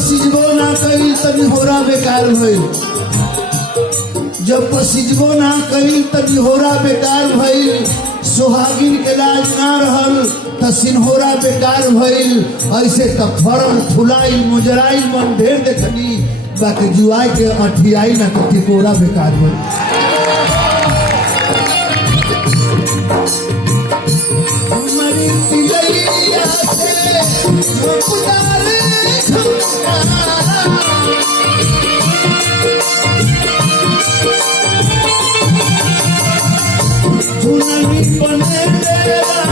सिजबो ना कईल तभी होरा बेकार भइल। जब सिजबो ना कईल तभी होरा बेकार भइल। सुहागिन के लाज ना रहल त सिन्होरा बेकार भइल। ऐसे त फरल फुलाइल मुजराइल मन ढेर देखनी बाकी जुआई के अठियाई ना तो टिकोरा बेकार भइल। हमारी तिलैया से झोंपदारे झुनरी बने तेरा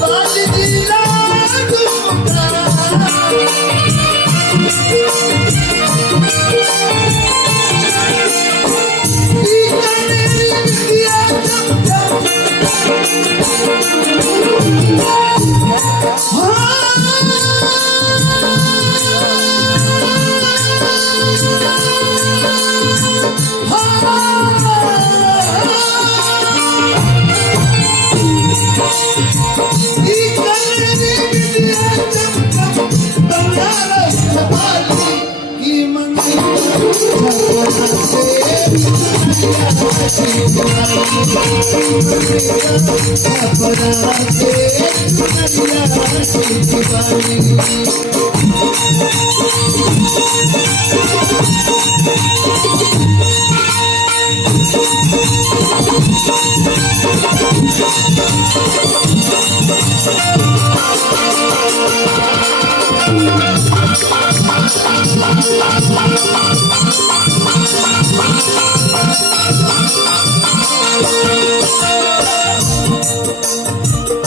बाज दिला झुमका दीवाने दिया चमचम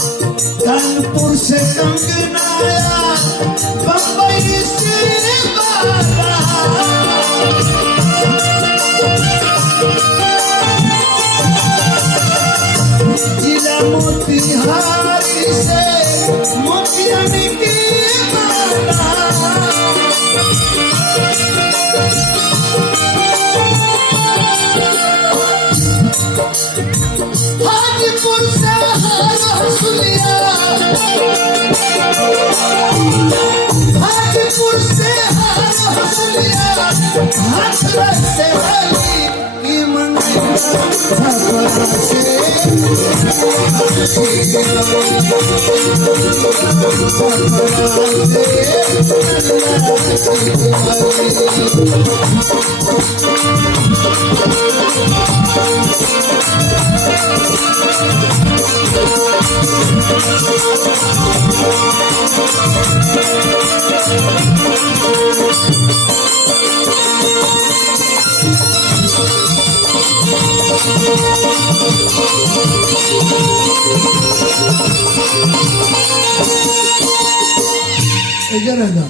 कानपुर से कंगनाया बम्बई से बाला जिला मोतिहारी से मोतियन की माला हाजीपुर से रसुलिया हाजीपुर से रसुलिया हाथरस से हली की मंदिर छपरा से इधर आ जाओ।